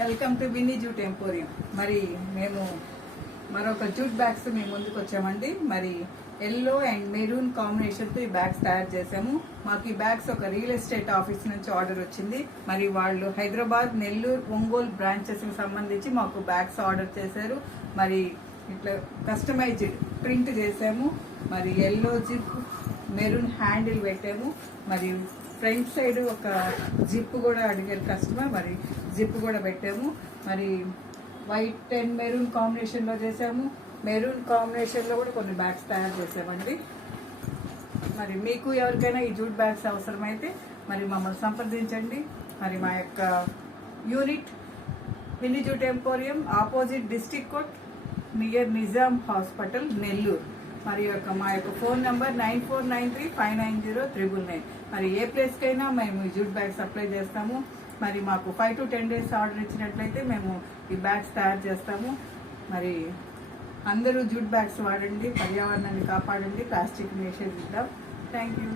Welcome to Vinny jute emporium. మరి మేము మరొక జూట్ బ్యాగ్స్ మీ ముందుకు వచ్చామండి. మరి ఎల్లో అండ్ మెరూన్ కాంబినేషన్తో ఈ బ్యాగ్స్ తయారు చేసాము. మాకు ఈ బ్యాగ్స్ ఒక రియల్ ఎస్టేట్ ఆఫీస్ నుంచి ఆర్డర్ వచ్చింది. మరి వాళ్ళు హైదరాబాద్, నెల్లూరు, ఒంగోలు బ్రాంచెస్కి సంబంధించి మాకు బ్యాగ్స్ ఆర్డర్ చేశారు. మరి ఇట్లా కస్టమైజ్డ్ ప్రింట్ చేసాము. మరి ఎల్లో జిప్, మెరూన్ హ్యాండిల్ పెట్టాము. మరి ఫ్రంట్ సైడ్ ఒక జిప్ కూడా అడిగారు కస్టమర్, మరి జిప్ కూడా పెట్టాము. మరి వైట్ అండ్ మెరూన్ కాంబినేషన్లో చేసాము. మెరూన్ కాంబినేషన్లో కూడా కొన్ని బ్యాగ్స్ తయారు చేసామండి. మరి మీకు ఎవరికైనా ఈ జూట్ బ్యాగ్స్ అవసరమైతే మరి మమ్మల్ని సంప్రదించండి. మరి మా యొక్క unit Vinny jute emporium, opposite district court, near Nizam hospital, Nellore. మరి మా యొక్క ఫోన్ నంబర్ 9493590999. మరి ఏ ప్లేస్కైనా మేము ఈ జూట్ బ్యాగ్ సప్లై చేస్తాము. మరి మాకు 5 to 10 days ఆర్డర్ ఇచ్చినట్లయితే మేము ఈ బ్యాగ్స్ తయారు చేస్తాము. మరి అందరూ జూట్ బ్యాగ్స్ వాడండి, పర్యావరణాన్ని కాపాడండి, ప్లాస్టిక్ నిషేధిద్దాం. Thank you.